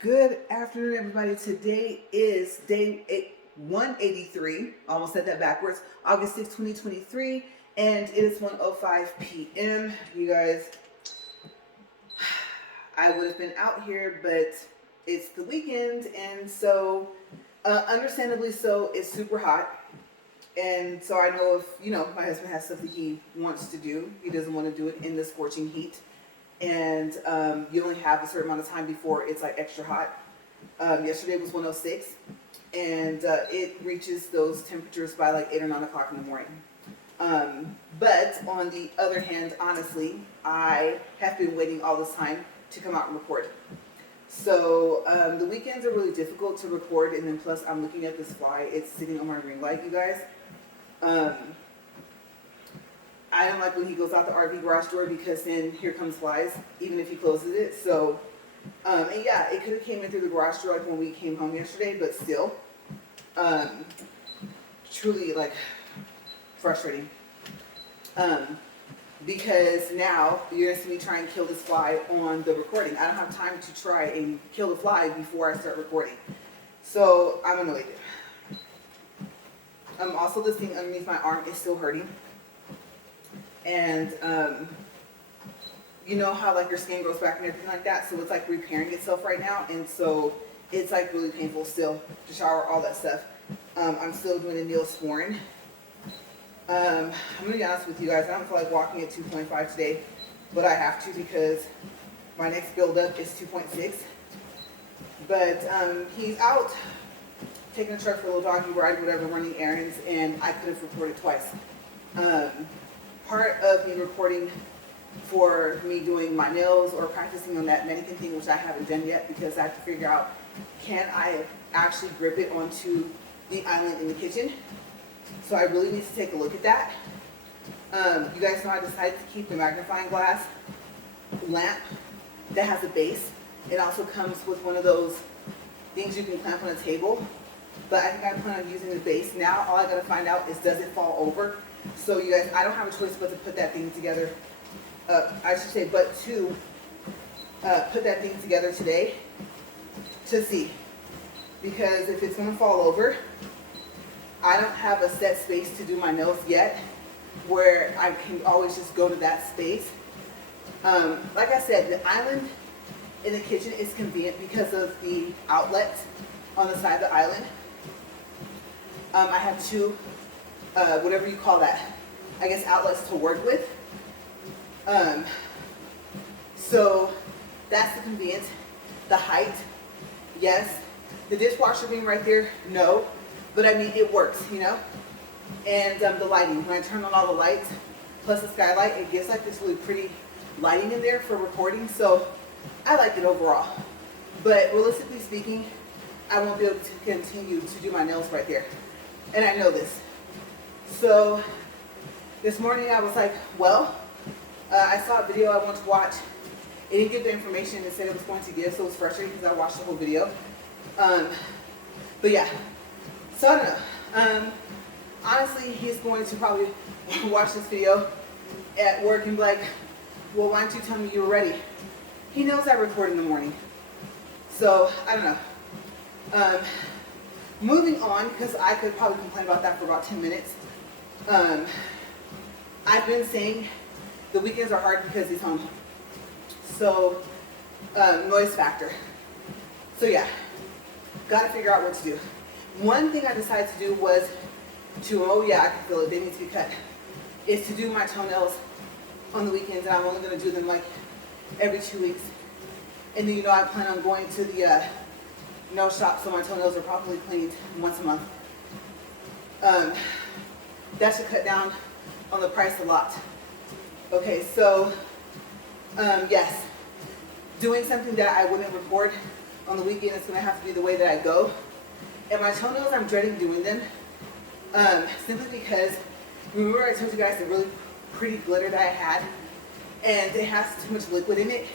Good afternoon, everybody. Today is day 183. Almost said that backwards. August 6, 2023, and it is 1:05 p.m. You guys, I would have been out here, but it's the weekend, and so, understandably so, it's super hot. And so I know if, my husband has stuff that he wants to do, he doesn't want to do it in the scorching heat. And you only have a certain amount of time before it's like extra hot. Yesterday was 106, and it reaches those temperatures by like 8 or 9 o'clock in the morning. But on the other hand, honestly, I have been waiting all this time to come out and record. So the weekends are really difficult to record, and then plus I'm looking at this fly. It's sitting on my ring light, you guys. I don't like when he goes out the RV garage door because then here comes flies, even if he closes it. So, and yeah, it could have came in through the garage door like when we came home yesterday, but still, truly like frustrating. Because now you're gonna see me try and kill this fly on the recording. I don't have time to try and kill the fly before I start recording. So I'm annoyed. Also this thing underneath my arm is still hurting. And you know how like your skin grows back and everything like that, so it's like repairing itself right now, and so it's like really painful still to shower, all that stuff. I'm still doing a Neosporin. I'm gonna be honest with you guys, I don't feel like walking at 2.5 today, but I have to because my next build-up is 2.6. But he's out taking a truck for a little doggy ride, whatever, running errands, and I could have recorded twice. Part of me recording for me doing my nails or practicing on that mannequin thing, which I haven't done yet because I have to figure out, can I actually grip it onto the island in the kitchen? So I really need to take a look at that. You guys know I decided to keep the magnifying glass lamp that has a base. It also comes with one of those things you can clamp on a table. But I think I plan on using the base now. All I gotta find out is, does it fall over? So you guys, I don't have a choice but to put that thing together. I should say, but to put that thing together today to see. Because if it's gonna fall over, I don't have a set space to do my nails yet where I can always just go to that space. Like I said, the island in the kitchen is convenient because of the outlets on the side of the island. I have two, whatever you call that, I guess outlets to work with. So that's the convenience. The height, yes. The dishwasher being right there, no. But I mean, it works, And the lighting, when I turn on all the lights, plus the skylight, it gives like this really pretty lighting in there for recording. So I like it overall. But realistically speaking, I won't be able to continue to do my nails right there. And I know this. So this morning I was like, well, I saw a video I want to watch. It didn't give the information it said it was going to give, so it was frustrating because I watched the whole video. But yeah, so I don't know. Honestly, he's going to probably watch this video at work and be like, well, why don't you tell me you were ready? He knows I record in the morning. So I don't know. Moving on, because I could probably complain about that for about 10 minutes. I've been saying the weekends are hard because he's home. So, noise factor. So yeah, got to figure out what to do. One thing I decided to do was to, oh yeah, I can feel it, they need to be cut, is to do my toenails on the weekends, and I'm only going to do them like every 2 weeks. And then, I plan on going to the nail shop, so my toenails are probably cleaned once a month. That should cut down on the price a lot. Okay, so yes, doing something that I wouldn't record on the weekend is going to have to be the way that I go. And my toenails, I'm dreading doing them simply because, remember I told you guys the really pretty glitter that I had, and it has too much liquid in it,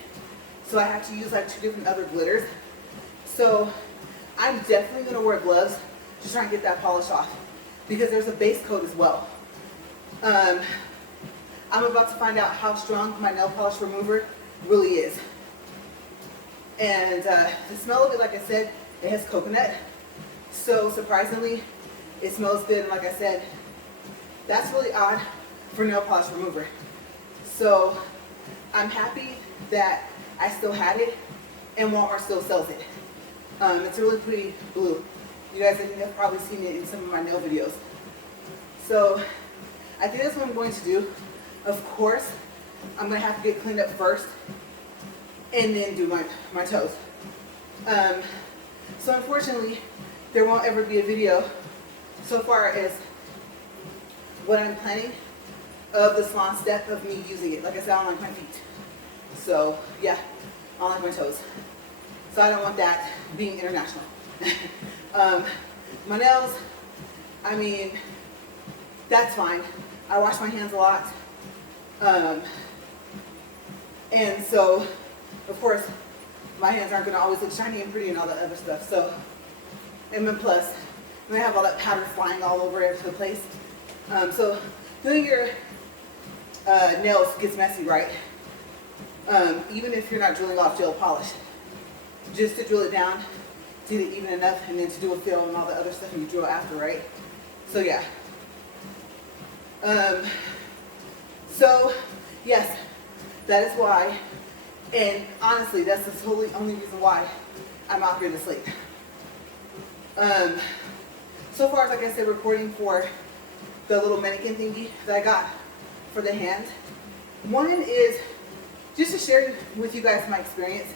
so I have to use like 2 different other glitters. So I'm definitely going to wear gloves to try and get that polish off, because there's a base coat as well. I'm about to find out how strong my nail polish remover really is. And the smell of it, like I said, it has coconut. So surprisingly, it smells good. And like I said, that's really odd for nail polish remover. So I'm happy that I still had it and Walmart still sells it. It's a really pretty blue. You guys, I think have probably seen it in some of my nail videos. So I think that's what I'm going to do. Of course, I'm going to have to get cleaned up first and then do my toes. So unfortunately, there won't ever be a video so far as what I'm planning of the salon step of me using it. Like I said, I don't like my feet. So yeah, I don't like my toes. So I don't want that being international. My nails, I mean, that's fine. I wash my hands a lot. And so, of course, my hands aren't going to always look shiny and pretty and all that other stuff. So, and then plus, I'm going to have all that powder flying all over the place. So, doing your nails gets messy, right? Even if you're not drilling off gel polish. Just to drill it down, to get it even enough, and then to do a fill and all the other stuff and you drill after, right? So, yeah. So, yes, that is why, and honestly, that's the totally only reason why I'm out here this late. So far, like I said, recording for the little mannequin thingy that I got for the hand. One is just to share with you guys my experience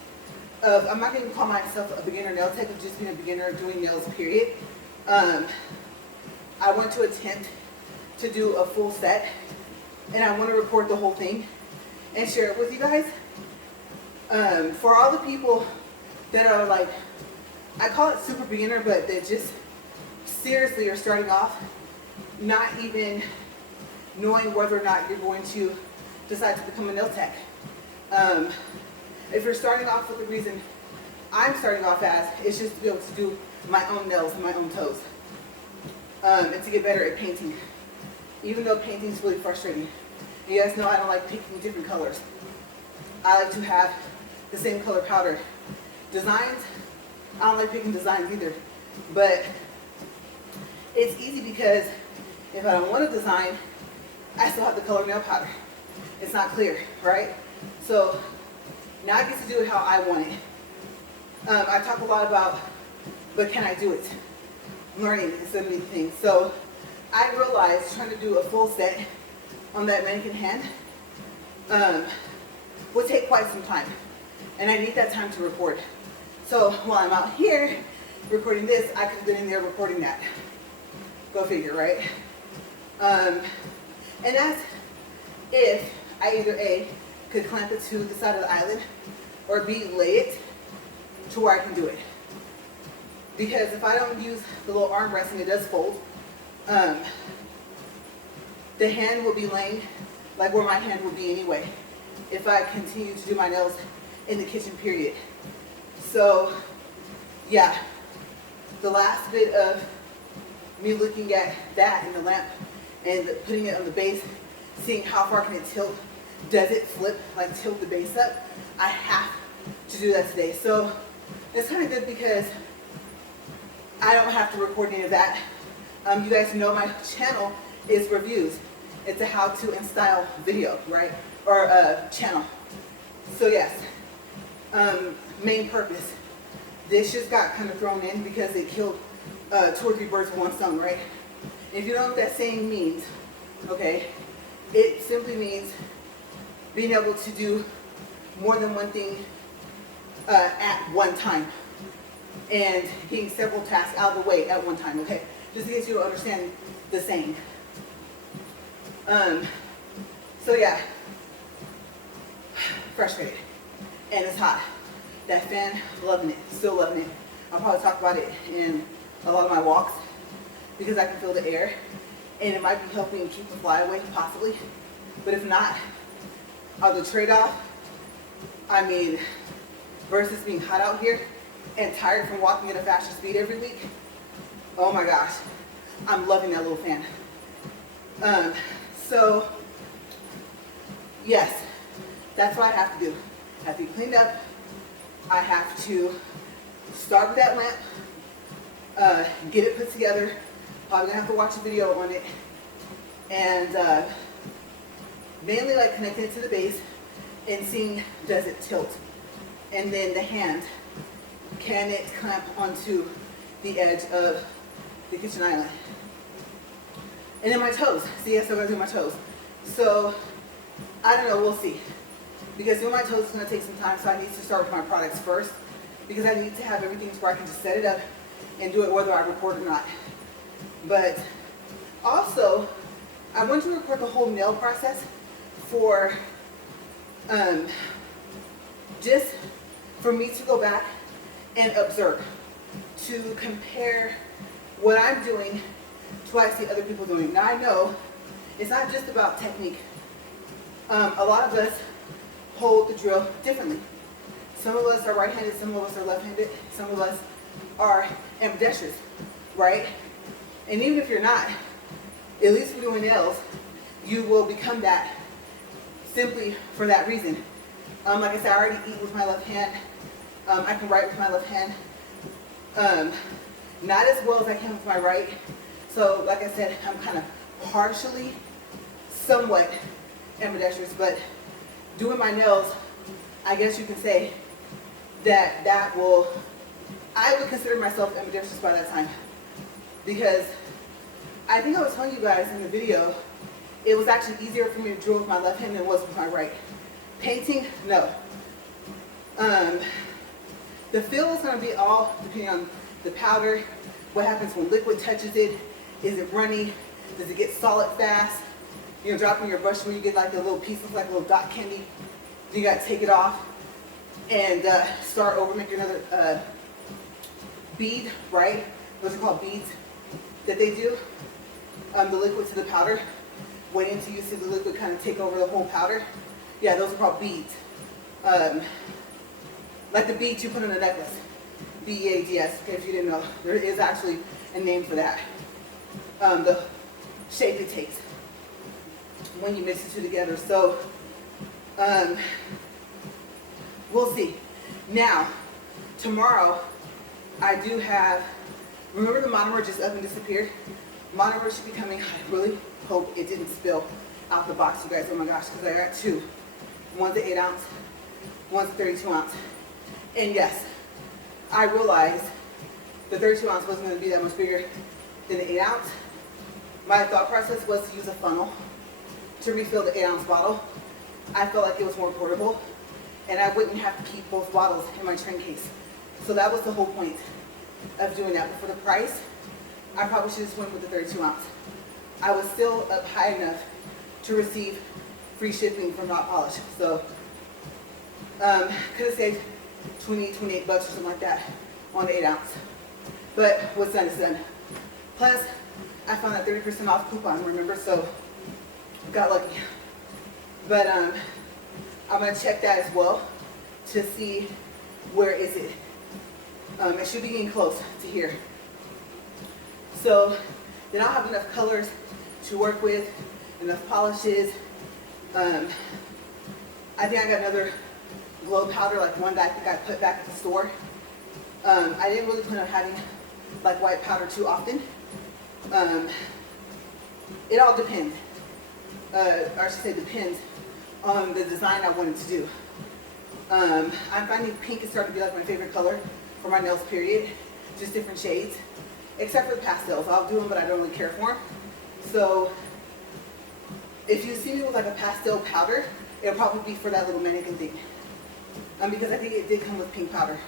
of, I'm not going to call myself a beginner nail tech, of just being a beginner doing nails, period. I want to attempt to do a full set, and I want to record the whole thing and share it with you guys. For all the people that are like, I call it super beginner, but they just seriously are starting off, not even knowing whether or not you're going to decide to become a nail tech. If you're starting off with the reason I'm starting off as, it's just to be able to do my own nails and my own toes. And to get better at painting. Even though painting is really frustrating. You guys know I don't like picking different colors. I like to have the same color powder. Designs, I don't like picking designs either. But it's easy because if I don't want a design, I still have the color nail powder. It's not clear, right? So now I get to do it how I want it. I talk a lot about, but can I do it? Learning is a big thing. So I realized trying to do a full set on that mannequin hand will take quite some time. And I need that time to record. So while I'm out here recording this, I could have been in there recording that. Go figure, right? And that's if I either A, could clamp it to the side of the eyelid, or B, lay it to where I can do it. Because if I don't use the little armrest and it does fold, the hand will be laying like where my hand would be anyway, if I continue to do my nails in the kitchen, period. So, yeah, the last bit of me looking at that in the lamp and putting it on the base, seeing how far can it tilt, does it flip, like tilt the base up, I have to do that today. So it's kind of good because I don't have to record any of that. You guys know my channel is reviews. It's a how-to and style video, right? Or channel. So yes, main purpose. This just got kind of thrown in because it killed 2 or 3 birds with one stone, right? If you know what that saying means, okay, it simply means being able to do more than one thing at one time and getting several tasks out of the way at one time, okay? Just in case you don't understand the saying. So yeah, frustrated, and it's hot. That fan, loving it, still loving it. I'll probably talk about it in a lot of my walks because I can feel the air, and it might be helping keep the fly away, possibly. But if not, the trade-off, I mean, versus being hot out here and tired from walking at a faster speed every week, oh my gosh, I'm loving that little fan. So, yes, that's what I have to do. I have to be cleaned up, I have to start with that lamp, get it put together. Probably gonna have to watch a video on it, and mainly like connecting it to the base and seeing, does it tilt? And then the hand, can it clamp onto the edge of the kitchen island? And then my toes. See, I still gotta do my toes. So I don't know, we'll see. Because doing my toes is gonna take some time, so I need to start with my products first, because I need to have everything to where I can just set it up and do it whether I record or not. But also, I want to record the whole nail process for just for me to go back and observe, to compare what I'm doing to what I see other people doing. Now I know it's not just about technique. A lot of us hold the drill differently. Some of us are right-handed, some of us are left-handed, some of us are ambidextrous, right? And even if you're not, at least for doing nails, you will become that simply for that reason. Like I said, I already eat with my left hand. I can write with my left hand. Not as well as I can with my right. So like I said, I'm kind of partially, somewhat ambidextrous, but doing my nails, I guess you can say that I would consider myself ambidextrous by that time. Because I think I was telling you guys in the video, it was actually easier for me to draw with my left hand than it was with my right. Painting, no. The feel is going to be all depending on the powder, what happens when liquid touches it, is it runny, does it get solid fast, you know, dropping your brush where you get like a little piece of like a little dot candy, then you got to take it off and start over, make another bead, right? Those are called beads that they do. The liquid to the powder, wait until you see the liquid kind of take over the whole powder. Yeah, those are called beads. Like the beads you put on a necklace. B-E-A-D-S, okay, if you didn't know. There is actually a name for that. The shape it takes when you mix the two together. So, we'll see. Now, tomorrow, I do have, remember the monomer just up and disappeared? Monomer should be coming. I really hope it didn't spill out the box, you guys. Oh my gosh, because I got two. One's an 8 ounce, one's a 32 ounce. And yes, I realized the 32 ounce wasn't going to be that much bigger than the 8 ounce. My thought process was to use a funnel to refill the 8 ounce bottle. I felt like it was more portable and I wouldn't have to keep both bottles in my train case. So that was the whole point of doing that. But for the price, I probably should have went with the 32 ounce. I was still up high enough to receive free shipping from Not Polished. So could have saved 20, 28 bucks or something like that on the 8 ounce. But what's done is done. Plus, I found that 30% off coupon, remember? So got lucky. But I'm gonna check that as well to see where is it. It should be getting close to here. So then I'll have enough colors to work with, enough polishes. I think I got another glow powder, like one that I think I put back at the store. I didn't really plan on having like white powder too often. It all depends. Or I should say depends on the design I wanted to do. I'm finding pink is starting to be like my favorite color for my nails, period. Just different shades. Except for the pastels. I'll do them, but I don't really care for them. So if you see me with like a pastel powder, it'll probably be for that little mannequin thing. Because I think it did come with pink powder.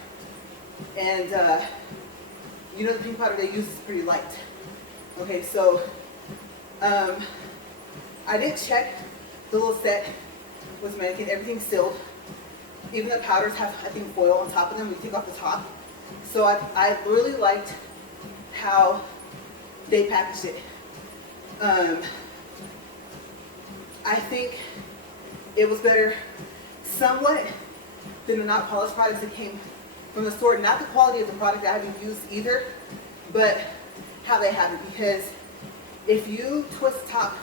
And you know the pink powder they use is pretty light. Okay, so I did check the little set with mannequin. Everything's sealed. Even the powders have, I think, foil on top of them. We take off the top. So I really liked how they packaged it. I think it was better somewhat than the Not Polished products that came from the store. Not the quality of the product I haven't used either, but how they have it. Because if you twist the top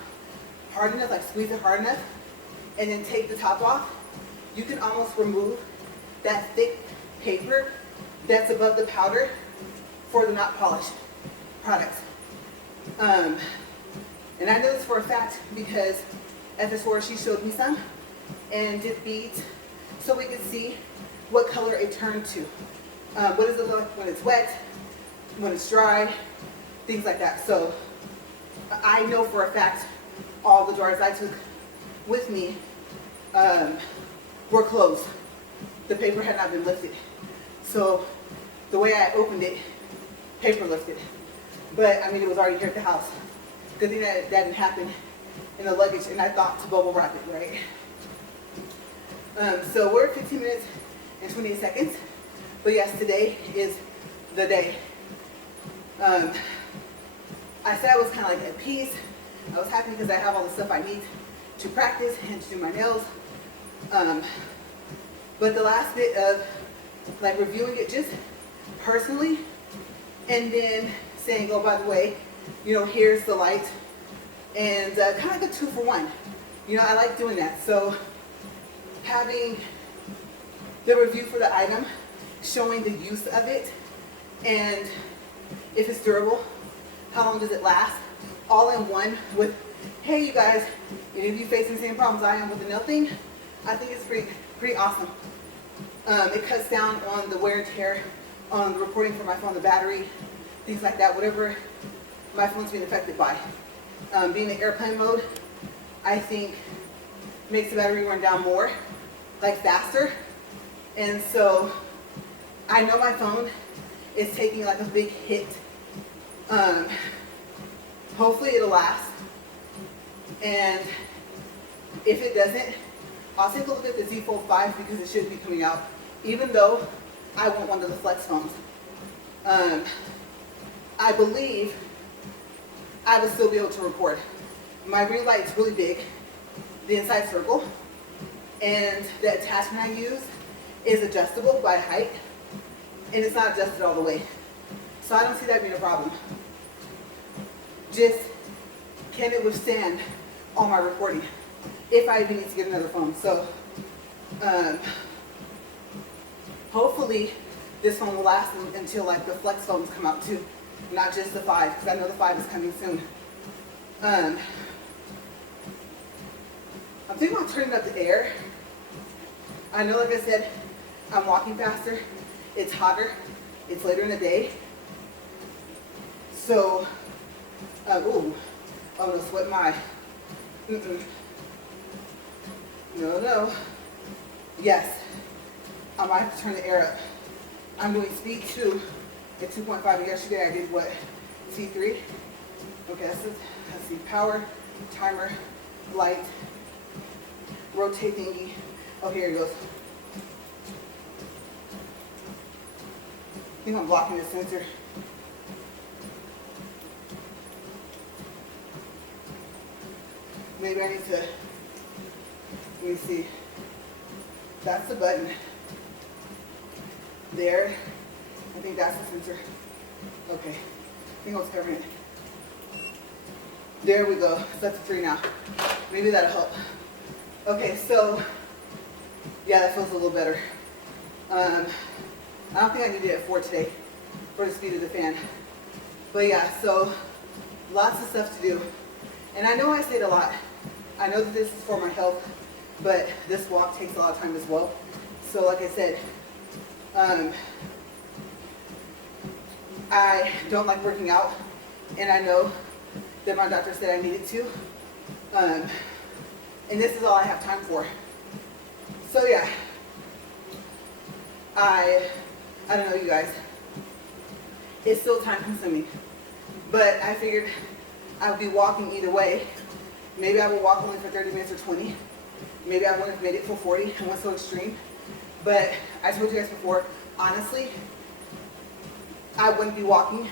hard enough, like squeeze it hard enough, and then take the top off, you can almost remove that thick paper that's above the powder for the not polished products. And I know this for a fact because at the store she showed me some and did beads so we could see what color it turned to. What does it look like when it's wet, when it's dry, things like that. So I know for a fact all the jars I took with me were closed. The paper had not been lifted. So the way I opened it, paper lifted. But I mean, it was already here at the house. Good thing that didn't happen in the luggage, and I thought to bubble wrap it, right? So we're at 15 minutes and 28 seconds. But yes, today is the day. I said I was kind of like at peace. I was happy because I have all the stuff I need to practice and to do my nails. But the last bit of like reviewing it just personally and then saying, oh, by the way, you know, here's the light, and kind of like a 2-for-1. You know, I like doing that. So having the review for the item, showing the use of it, and if it's durable, how long does it last, all in one with, hey, you guys, any of you facing the same problems I am with the nail thing, I think it's pretty awesome. It cuts down on the wear and tear on the recording for my phone, the battery, things like that, whatever my phone's being affected by. Being in airplane mode, I think makes the battery run down more, like faster. And so I know my phone is taking like a big hit. Hopefully it'll last. And if it doesn't, I'll take a look at the Z Fold 5 because it should be coming out, even though I want one of the flex phones. I believe I would still be able to record. My ring light is really big, the inside circle, and the attachment I use is adjustable by height, and it's not adjusted all the way. So I don't see that being a problem. Just, can it withstand all my recording if I even need to get another phone? So hopefully this phone will last until like the flex phones come out too, not just the 5, because I know the 5 is coming soon. I'm thinking about turning up the air. I know, like I said, I'm walking faster, it's hotter, it's later in the day. So, ooh, I'm gonna sweat my, no. Yes, I might have to turn the air up. I'm doing speed 2 at 2.5. Yesterday I did what? C3? Okay, let's see, power, timer, light, rotate thingy. Oh, here it goes. I think I'm blocking the sensor. Maybe I need to, let me see. That's the button. There. I think that's the sensor. Okay. I think I was covering it. There we go. So that's a 3 now. Maybe that'll help. Okay, so yeah, that feels a little better. I don't think I needed it at 4 today for the speed of the fan. But yeah, so lots of stuff to do. And I know I say it a lot. I know that this is for my health, but this walk takes a lot of time as well. So like I said, I don't like working out, and I know that my doctor said I needed to. And this is all I have time for. So yeah, I don't know, you guys. It's still time consuming, but I figured I would be walking either way. Maybe I would walk only for 30 minutes or 20. Maybe I wouldn't have made it for 40. I went so extreme. But I told you guys before, honestly, I wouldn't be walking.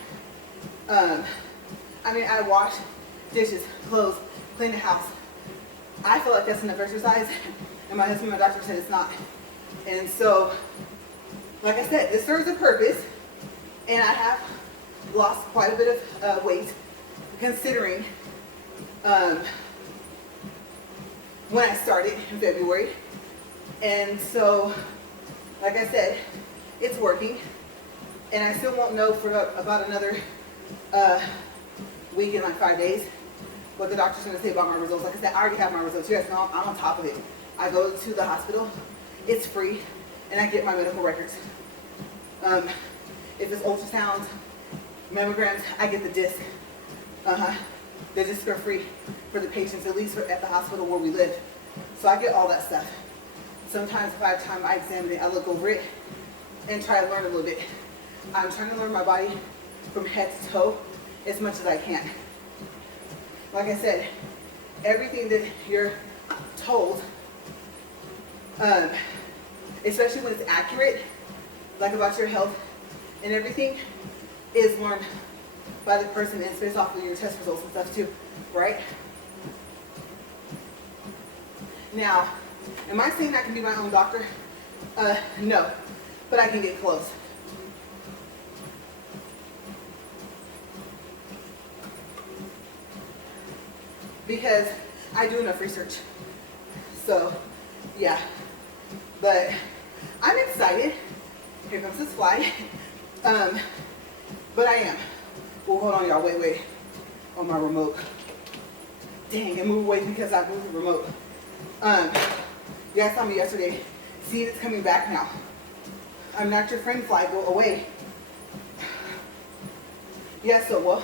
I mean, I wash dishes, clothes, clean the house. I feel like that's enough exercise, and my husband and my doctor said it's not. And so, like I said, this serves a purpose, and I have lost quite a bit of weight, considering when I started in February. And so, like I said, it's working. And I still won't know for about another week and like 5 days what the doctor's going to say about my results. Like I said, I already have my results. You guys know I'm on top of it. I go to the hospital, it's free, and I get my medical records. If it's ultrasounds, mammograms, I get the disc. The discs are free for the patients, at least at the hospital where we live. So I get all that stuff. Sometimes if I have time, I examine it, I look over it, and try to learn a little bit. I'm trying to learn my body from head to toe as much as I can. Like I said, everything that you're told, especially when it's accurate, like about your health and everything, is learned by the person, and it's based off of your test results and stuff too, right? Now, am I saying I can be my own doctor? No, but I can get close. Because I do enough research. So, yeah. But I'm excited. Here comes this fly. But I am. Well, hold on, y'all. Wait. On my remote. Dang, it moved away because I moved the remote. You guys saw me yesterday. See, it's coming back now. I'm not your friend, fly. Go away. Yeah, so, well,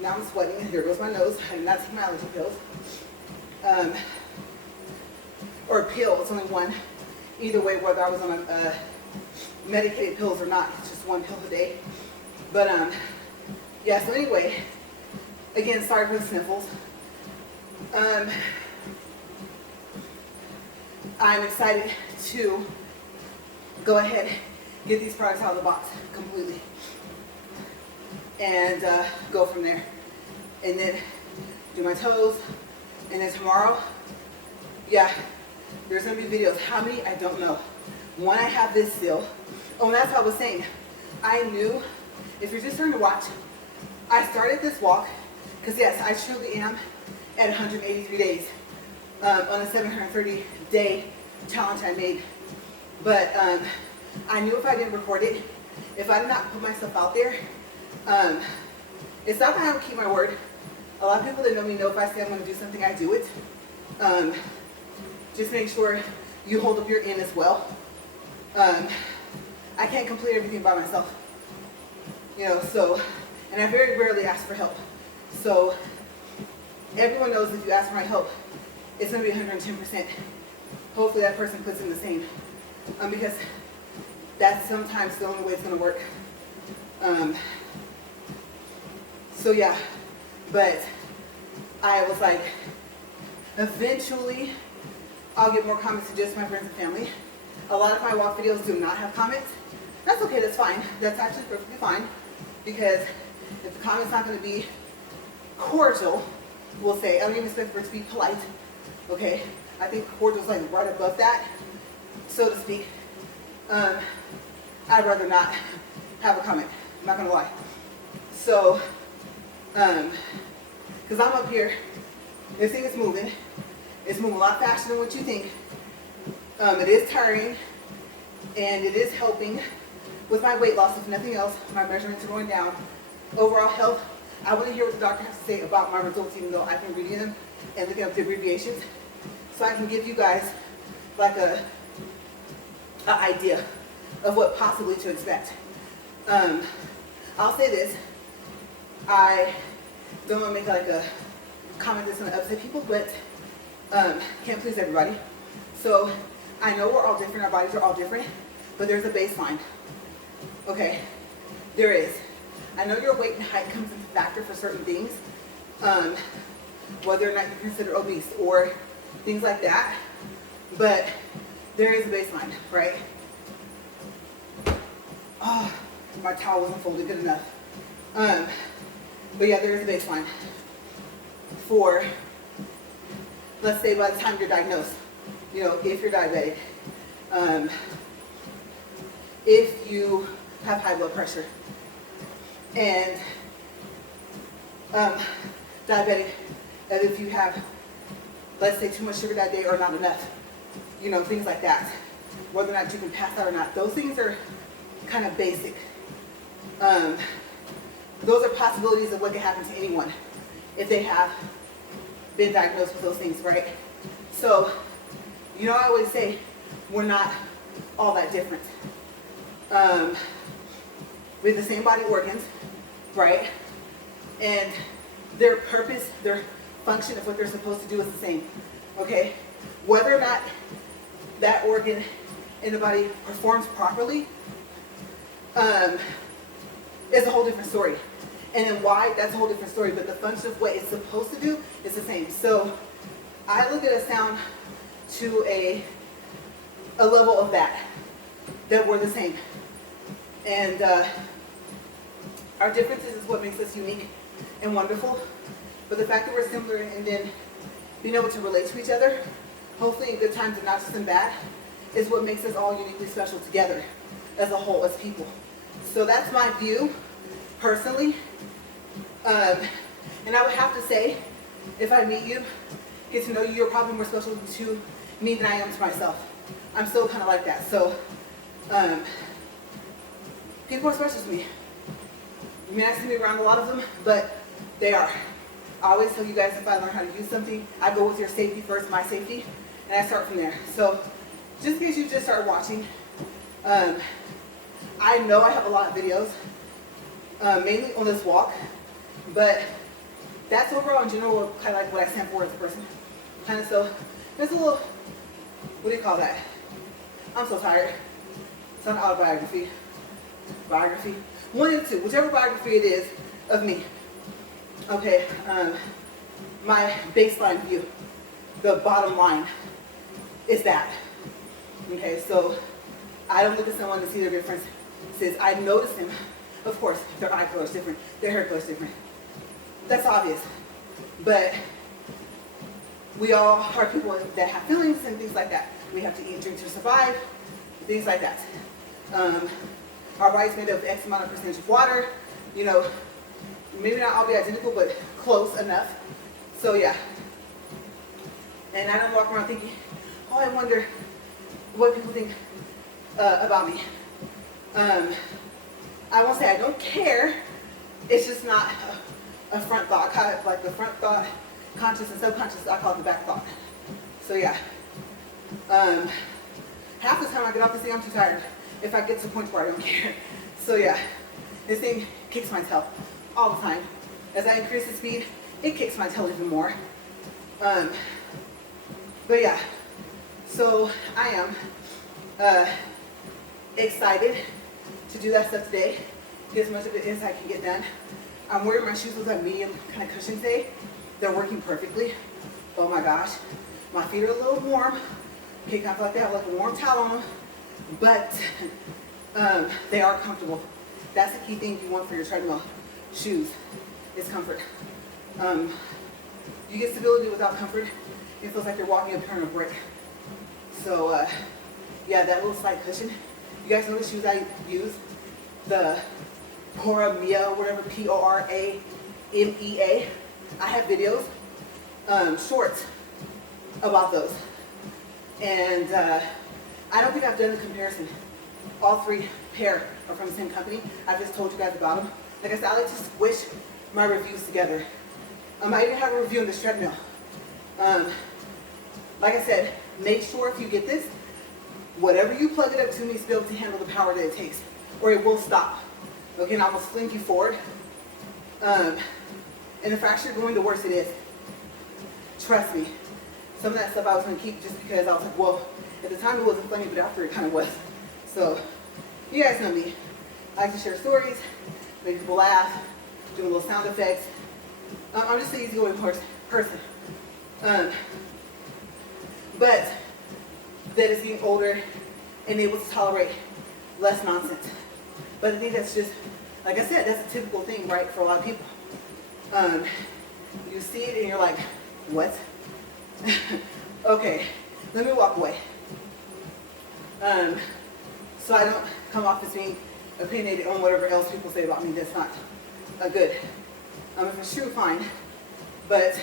now I'm sweating. Here goes my nose. I did not take my allergy pills. Or a pill. It's only one. Either way, whether I was on medicated pills or not, it's just one pill a day. But, yeah, so anyway, again, sorry for the sniffles. I'm excited to go ahead, get these products out of the box completely, and go from there. And then do my toes, and then tomorrow, yeah, there's gonna be videos. How many? I don't know. One, I have this still. Oh, and that's what I was saying. I knew, if you're just starting to watch, I started this walk, because yes, I truly am at 183 days on a 730-day challenge I made. But I knew if I didn't record it, if I did not put myself out there, it's not that I don't keep my word. A lot of people that know me know if I say I'm going to do something, I do it. Just make sure you hold up your end as well. I can't complete everything by myself. You know, so, and I very rarely ask for help. So everyone knows if you ask for my help, it's going to be 110%. Hopefully that person puts in the same. Because that's sometimes the only way it's going to work. So yeah, but I was like, eventually I'll get more comments to just my friends and family. A lot of my walk videos do not have comments. That's okay, that's fine. That's actually perfectly fine. Because if the comment's not going to be cordial, we'll say, I don't even expect for it to be polite. Okay? I think cordial's like right above that, so to speak. I'd rather not have a comment. I'm not going to lie. So, because I'm up here, this thing is moving. It's moving a lot faster than what you think. It is tiring, and it is helping with my weight loss. If nothing else, my measurements are going down. Overall health, I want to hear what the doctor has to say about my results, even though I can read them and look up the abbreviations, so I can give you guys like a idea of what possibly to expect. I'll say this. I don't want to make like a comment that's going to upset people, but can't please everybody. So I know we're all different, our bodies are all different, but there's a baseline. Okay, there is. I know your weight and height comes into factor for certain things, whether or not you're considered obese or things like that, but there is a baseline, right? Oh, my towel wasn't folded good enough. But yeah, there is a baseline for, let's say by the time you're diagnosed, you know, if you're diabetic, if you have high blood pressure, and diabetic, and if you have, let's say, too much sugar that day or not enough, you know, things like that, whether or not you can pass out or not, those things are kind of basic. Those are possibilities of what can happen to anyone if they have been diagnosed with those things, right? So, you know, I always say we're not all that different. We have the same body organs, right? And their purpose, their function of what they're supposed to do is the same, okay? Whether or not that organ in the body performs properly is a whole different story. And then why, that's a whole different story, but the function of what it's supposed to do is the same. So I look at a sound to a level of that we're the same. And our differences is what makes us unique and wonderful. But the fact that we're similar and then being able to relate to each other, hopefully in good times and not just in bad, is what makes us all uniquely special together as a whole, as people. So that's my view, personally. And I would have to say, if I meet you, get to know you, you're probably more special to me than I am to myself. I'm still kind of like that. So people are special to me. You may not see me around a lot of them, but they are. I always tell you guys, if I learn how to use something, I go with your safety first, my safety, and I start from there. So just in case you just started watching, I know I have a lot of videos, mainly on this walk, but that's overall in general kind of like what I stand for as a person. Kind of, so there's a little, what do you call that? I'm so tired. It's not autobiography. Biography. One and two, whichever biography it is of me. Okay, my baseline view, the bottom line is that. Okay, so I don't look at someone to see their differences. I notice them. Of course, their eye color is different, their hair color is different. That's obvious. But we all are people that have feelings and things like that. We have to eat and drink to survive, things like that. Our body's made of X amount of percentage of water. You know, maybe not all be identical, but close enough. So yeah. And I don't walk around thinking, oh, I wonder what people think about me. I won't say I don't care. It's just not a front thought. Kind of like the front thought, conscious and subconscious, I call it the back thought. So yeah. Half the time I get off this thing, I'm too tired. If I get to the point where I don't care. So yeah, this thing kicks my tail all the time. As I increase the speed, it kicks my tail even more. But yeah, so I am excited to do that stuff today. Get as much of it as I can get done. I'm wearing my shoes with a medium kind of cushion today. They're working perfectly. Oh my gosh. My feet are a little warm. Okay, kind of like they have like a warm towel on them. But they are comfortable. That's the key thing you want for your treadmill shoes, is comfort. You get stability without comfort. It feels like you're walking up on a brick. So yeah, that little slight cushion. You guys know the shoes I use? The Poramea, whatever, Poramea. I have videos, shorts about those. And I don't think I've done the comparison. All three pair are from the same company. I just told you guys about them. Like I said, I like to squish my reviews together. I even have a review on this treadmill. Like I said, make sure if you get this, whatever you plug it up to needs to be able to handle the power that it takes, or it will stop. Okay, and I will fling you forward. And the faster you're going, the worse it is. Trust me. Some of that stuff I was going to keep just because I was like, well, at the time it wasn't funny, but after it kind of was. So, you guys know me. I like to share stories, make people laugh, do little sound effects. I'm just an easygoing person. But that is getting older and able to tolerate less nonsense. But I think that's just, like I said, that's a typical thing, right, for a lot of people. You see it and you're like, what? Okay, let me walk away. So I don't come off as being opinionated on whatever else people say about me. That's not good. If it's true, fine. But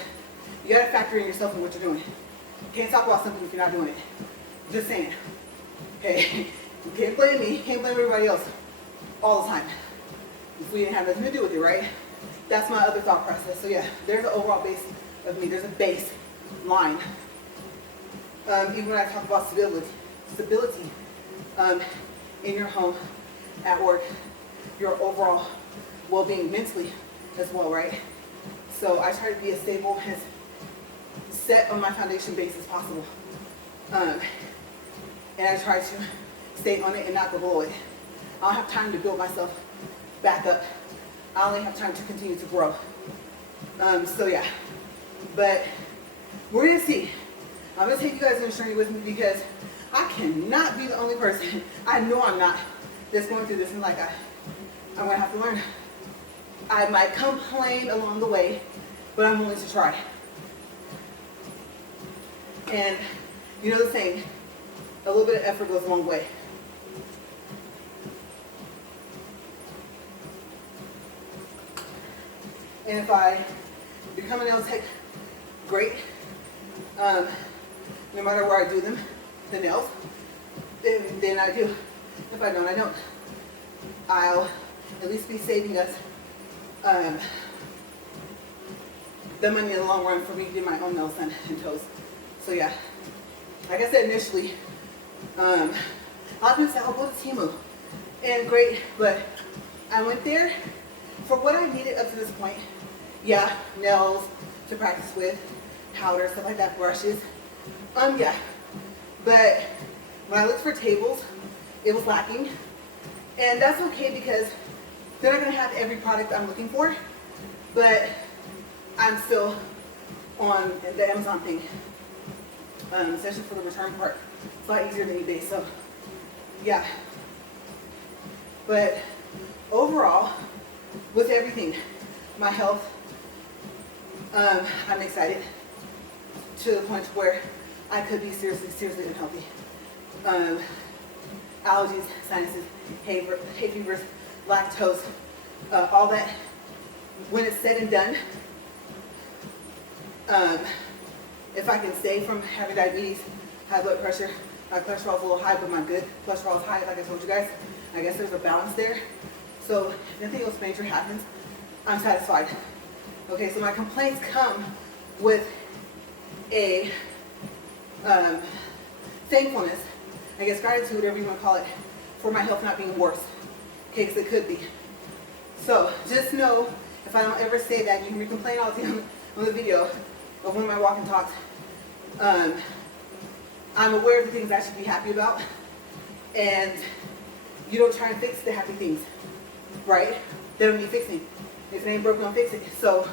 you gotta factor in yourself and what you're doing. You can't talk about something if you're not doing it. Just saying. Okay, you can't blame me, you can't blame everybody else all the time if we didn't have nothing to do with it, right? That's my other thought process. So yeah, there's an overall base of me. There's a base line. Even when I talk about stability in your home, at work, your overall well-being mentally as well, right? So I try to be as stable, as set on my foundation base as possible. And I try to stay on it and not go below it. I don't have time to build myself back up. I only have time to continue to grow. So yeah, but we're gonna see. I'm gonna take you guys on a journey with me because I cannot be the only person. I know I'm not that's going through this, and like I'm gonna have to learn. I might complain along the way, but I'm willing to try. And you know the saying, a little bit of effort goes a long way. And if I become a nail tech, great. No matter where I do them, the nails, then I do. If I don't, I don't. I'll at least be saving us the money in the long run for me to do my own nails and toes. So yeah, like I said initially, a lot of people say, I'll go to Temu. And great, but I went there for what I needed up to this point. Yeah, nails to practice with, powder, stuff like that, brushes. Yeah. But when I looked for tables, it was lacking. And that's okay because they're not gonna have every product I'm looking for, but I'm still on the Amazon thing. Especially for the return part. It's a lot easier than eBay, so yeah. But overall, with everything, my health, I'm excited to the point where I could be seriously unhealthy. Allergies, sinuses, hay fevers, lactose, all that. When it's said and done, if I can stay from having diabetes, high blood pressure, my cholesterol is a little high, but my good cholesterol is high, like I told you guys. I guess there's a balance there. So if nothing else major happens, I'm satisfied. Okay, so my complaints come with a thankfulness, I guess gratitude, whatever you want to call it, for my health not being worse. Okay, because it could be. So just know, if I don't ever say that, you can complain all the time on the video of one of my walk and talks. I'm aware of the things I should be happy about, and you don't try and fix the happy things, right? They don't need fixing. If it ain't broken, don't fix it. So,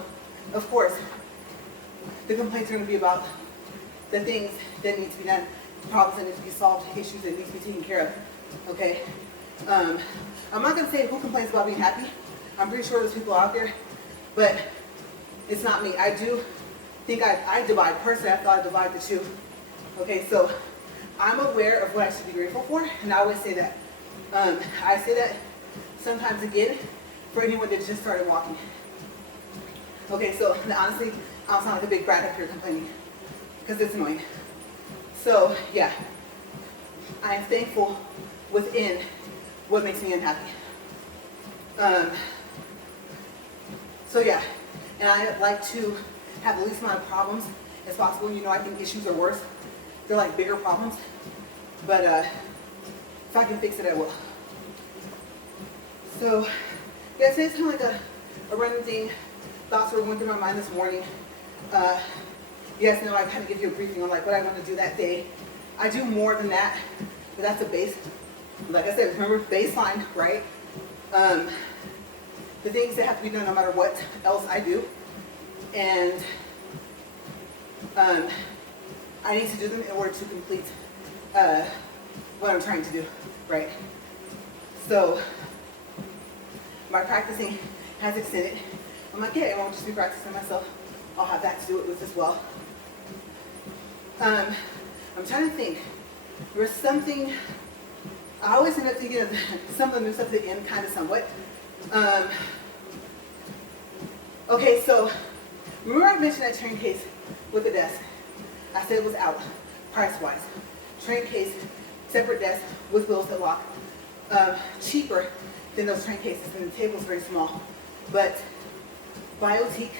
of course, the complaints are going to be about the things that need to be done, problems that need to be solved, issues that need to be taken care of. Okay? I'm not going to say who complains about being happy. I'm pretty sure there's people out there, but it's not me. I do think I divide. Personally, I thought I divide the two. Okay, so I'm aware of what I should be grateful for, and I always say that. I say that sometimes again for anyone that just started walking. Okay, so honestly, I don't sound like a big brat up here complaining because it's annoying. So yeah, I am thankful within what makes me unhappy. So yeah, and I like to have the least amount of problems as possible. You know, I think issues are worse. They're like bigger problems. But if I can fix it, I will. So yeah, so it's kind of like a random thing. Thoughts were going through my mind this morning. Yes, no, I kind of give you a briefing on like what I want to do that day. I do more than that, but that's a base. Like I said, remember baseline, right? The things that have to be done no matter what else I do. And I need to do them in order to complete what I'm trying to do, right? So my practicing has extended. I'm like, yeah, I won't just be practicing myself. I'll have that to do it with as well. I'm trying to think. There's something, I always end up thinking of some of the new stuff at the end, kind of somewhat. Okay, so remember I mentioned that train case with the desk. I said it was out, price-wise. Train case, separate desk with wheels that lock. Cheaper than those train cases, and the table's very small. But Biotique,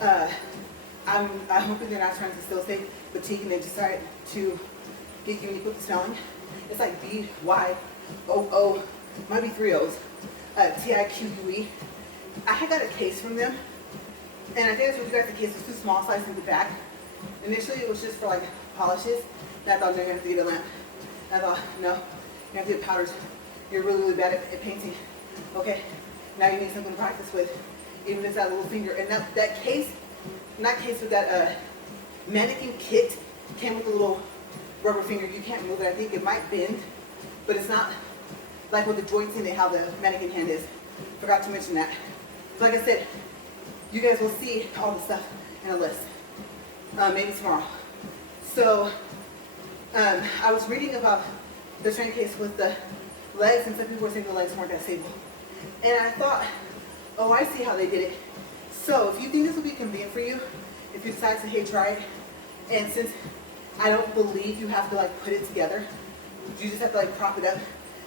I'm hoping they're not trying to still say boutique and they decide to get unique with the spelling. It's like B-Y-O-O, might be 3 O's, T-I-Q-U-E. I had got a case from them, and I think I told you guys the case was too small, so I sent it back. Initially, it was just for like polishes, and I thought, no, you're going to have to get a lamp. And I thought, no, you have to get powders. You're really, really bad at painting. Okay, now you need something to practice with, even if it's that little finger. And that case, not case, with that mannequin kit came with a little rubber finger. You can't move it. I think it might bend, but it's not like with the joints in it, how the mannequin hand is. Forgot to mention that. Like I said, you guys will see all the stuff in a list, maybe tomorrow. So I was reading about the train case with the legs, and some people were saying the legs weren't that stable. And I thought, oh, I see how they did it. So if you think this will be convenient for you, if you decide to, hey, try it, and since I don't believe you have to like put it together, you just have to like prop it up.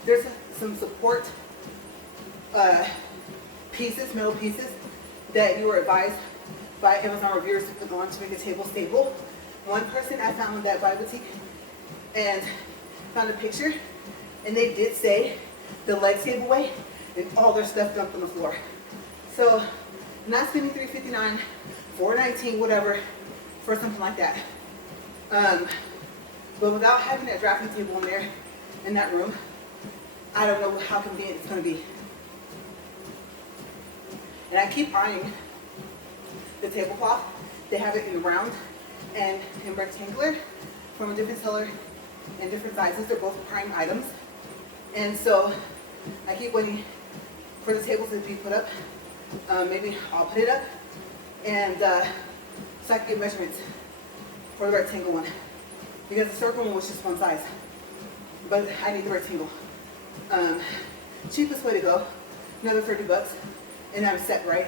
There's some support pieces, metal pieces, that you were advised by Amazon reviewers to put on to make the table stable. One person I found that by boutique and found a picture, and they did say the legs gave away and all their stuff dumped on the floor. So not spending $359, $419, whatever, for something like that. But without having that drafting table in there, in that room, I don't know how convenient it's going to be. And I keep eyeing the tablecloth. They have it in round and in rectangular from a different seller in different sizes. They're both prime items. And so I keep waiting for the tables to be put up. Maybe I'll put it up, and so I can get measurements for the rectangle one. Because the circle one was just one size. But I need the rectangle. Cheapest way to go, another $30, and I'm set, right?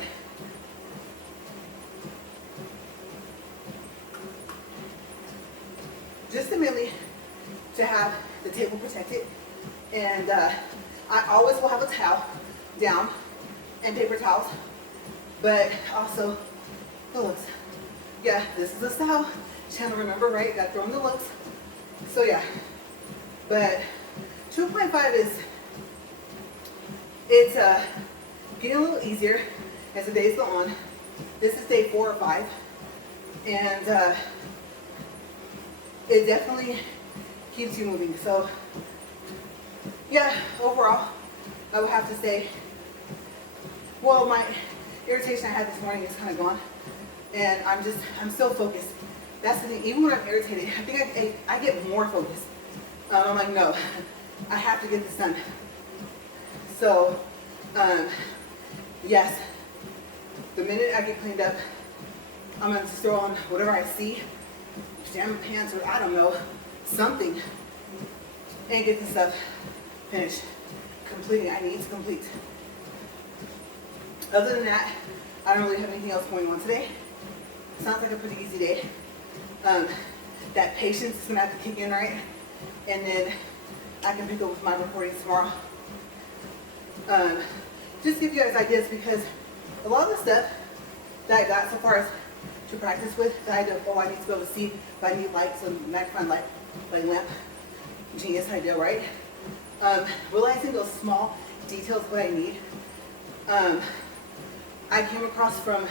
Just mainly to have the table protected, and I always will have a towel down and paper towels, but also the looks. Yeah, this is a style channel, remember, right? Got to throw in the looks. So yeah, but 2.5 is, it's getting a little easier as the days go on. This is day 4 or 5, and it definitely keeps you moving. So yeah, overall, I would have to say, well, my irritation I had this morning is kind of gone, and I'm still focused. That's the thing. Even when I'm irritated, I think I get more focused. I'm like, no, I have to get this done. So, yes, the minute I get cleaned up, I'm going to throw on whatever I see, pajama pants, or I don't know, something, and get this stuff finished, completing. I need to complete. Other than that, I don't really have anything else going on today. Sounds like a pretty easy day. That patience is going to have to kick in, right? And then I can pick up with my recordings tomorrow. Just give you guys ideas, because a lot of the stuff that I got so far as to practice with, that I know, oh, I need to be able to see if I need lights, some magnifying light, like lamp. Genius idea, right? Realizing those small details what I need. I came across from,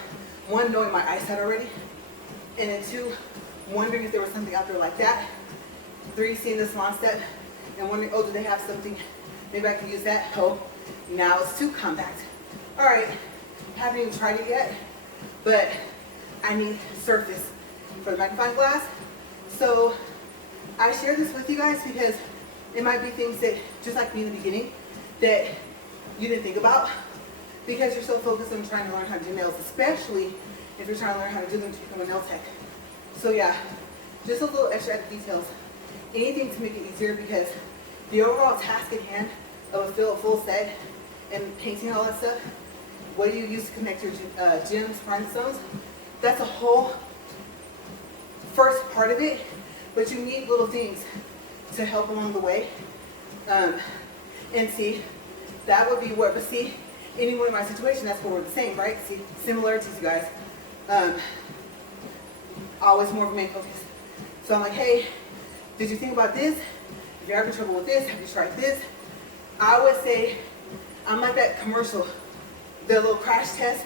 1, knowing my eyesight already, and then 2, wondering if there was something out there like that. 3, seeing the salon step and wondering, oh, do they have something? Maybe I can use that. Oh, now it's too compact. All right, haven't even tried it yet, but I need surface for the magnifying glass. So I share this with you guys because it might be things that, just like me in the beginning, that you didn't think about because you're so focused on trying to learn how to do nails, especially if you're trying to learn how to do them to become a nail tech. So yeah, just a little extra details. Anything to make it easier, because the overall task at hand of a full set and painting all that stuff, what do you use to connect your gems, rhinestones? That's a whole first part of it, but you need little things to help along the way. And see, that would be what, but see, anyone in my situation, that's what we're the same, right? See, similarities, you guys. Always more of a main focus. So I'm like, hey, did you think about this? If you're having trouble with this, have you tried this? I always say, I'm like that commercial, the little crash test.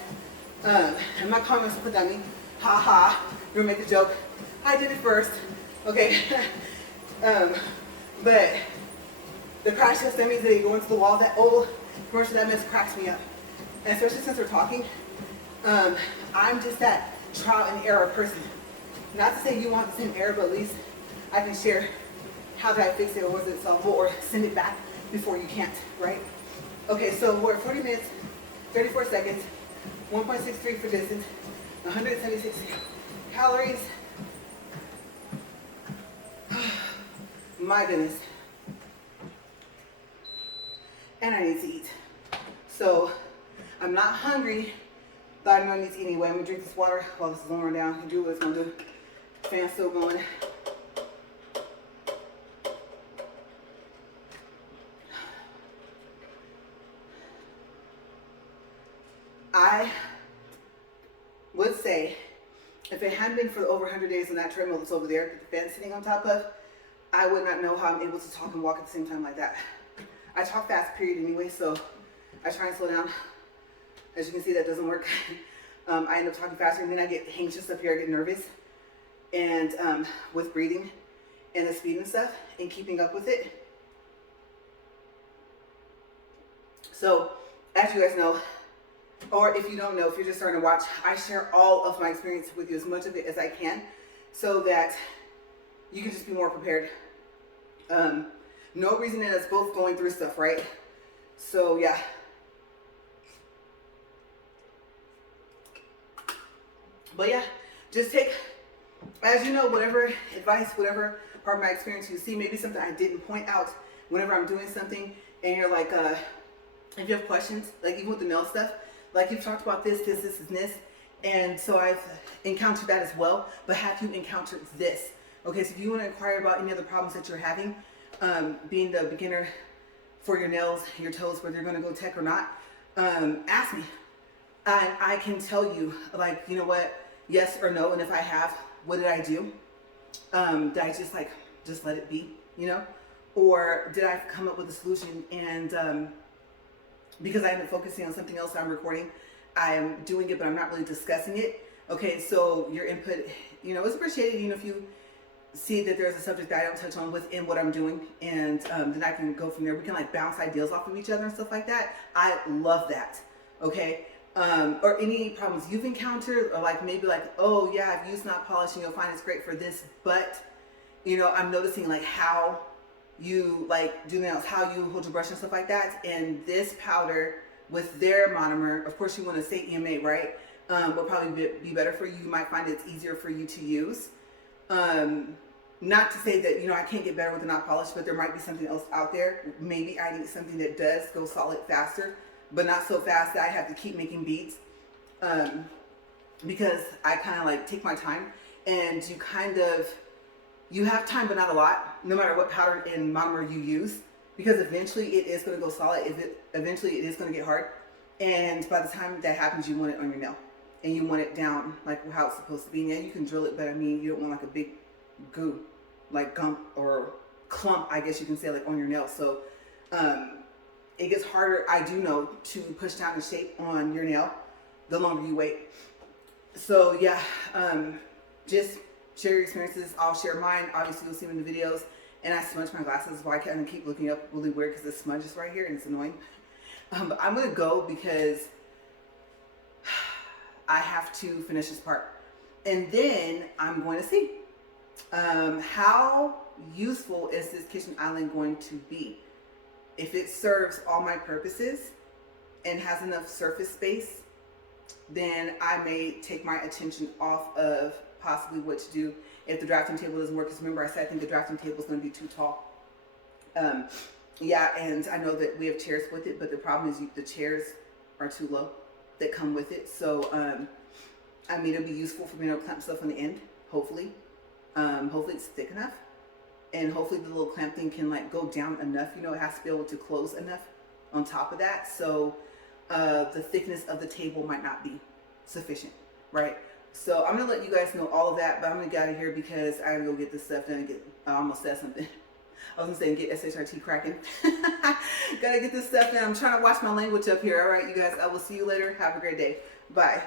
I'm not calling myself a dummy. Ha ha, you'll make the joke. I did it first, okay? But the crash test, that means that you go into the wall. That old commercial, that mess cracks me up. And especially since we're talking, I'm just that trial and error person. Not to say you want the same error, but at least I can share how did I fix it, or was it solvable, or send it back before you can't, right? Okay, so we're at 40 minutes, 34 seconds, 1.63 for distance, 176 calories. My goodness. And I need to eat. So I'm not hungry, but I know I need to eat anyway. I'm gonna drink this water while this is going down and do what it's gonna do. Fan's still going. I would say, if it hadn't been for the over 100 days on that treadmill that's over there, that the fan's sitting on top of, I would not know how I'm able to talk and walk at the same time like that. I talk fast, period, anyway, so I try and slow down. As you can see, that doesn't work. I end up talking faster, and then I get anxious up here, I get nervous, and with breathing and the speed and stuff, and keeping up with it. So, as you guys know, or if you don't know, if you're just starting to watch, I share all of my experience with you, as much of it as I can, so that you can just be more prepared. No reason in us both going through stuff, right? So yeah. But yeah, just take, as you know, whatever advice, whatever part of my experience you see, maybe something I didn't point out whenever I'm doing something, and you're like, if you have questions, like even with the nail stuff, like you've talked about this, and this, and so I've encountered that as well, but have you encountered this? Okay, so if you want to inquire about any other problems that you're having, being the beginner for your nails, your toes, whether you're going to go tech or not, ask me. I can tell you, like, you know what, yes or no, and if I have, what did I do? Did I just let it be, you know? Or did I come up with a solution, and because I ended up focusing on something else I'm recording, I'm doing it, but I'm not really discussing it. Okay, so your input, you know, is appreciated, you know, if you see that there's a subject that I don't touch on within what I'm doing, and then I can go from there. We can like bounce ideas off of each other and stuff like that. I love that, okay? Or any problems you've encountered, or like maybe like, oh yeah, I've used not polish and you'll find it's great for this, but you know, I'm noticing like how you like do nails, how you hold your brush and stuff like that, and this powder with their monomer, of course you want to say EMA, right? Will probably be better for you. You might find it's easier for you to use. Not to say that, you know, I can't get better with the not polished, but there might be something else out there. Maybe I need something that does go solid faster, but not so fast that I have to keep making beads, because I kind of like take my time, and you have time, but not a lot, no matter what powder and monomer you use, because eventually it is going to go solid. Eventually it is going to get hard, and by the time that happens, you want it on your nail, and you want it down like how it's supposed to be. Yeah, you can drill it, but I mean, you don't want like a big goo, like gump or clump, I guess you can say, like on your nail. So it gets harder, I do know, to push down the shape on your nail the longer you wait. So yeah, just share your experiences. I'll share mine. Obviously you'll see them in the videos. And I smudge my glasses, so I kind of keep looking up really weird because the smudge is right here and it's annoying. But I'm gonna go because I have to finish this part, and then I'm going to see how useful is this kitchen island going to be. If it serves all my purposes and has enough surface space, then I may take my attention off of possibly what to do if the drafting table doesn't work. Because remember I said I think the drafting table is going to be too tall. Yeah, and I know that we have chairs with it, but the problem is the chairs are too low that come with it. So I mean, it'll be useful for me to clamp stuff on the end, hopefully. Hopefully it's thick enough, and hopefully the little clamp thing can like go down enough. You know, it has to be able to close enough on top of that, so the thickness of the table might not be sufficient, right? So I'm gonna let you guys know all of that, but I'm gonna get out of here because I gotta go get this stuff done and I almost said something. I was gonna say get SHRT cracking. Gotta get this stuff done. I'm trying to watch my language up here. All right, you guys, I will see you later. Have a great day. Bye.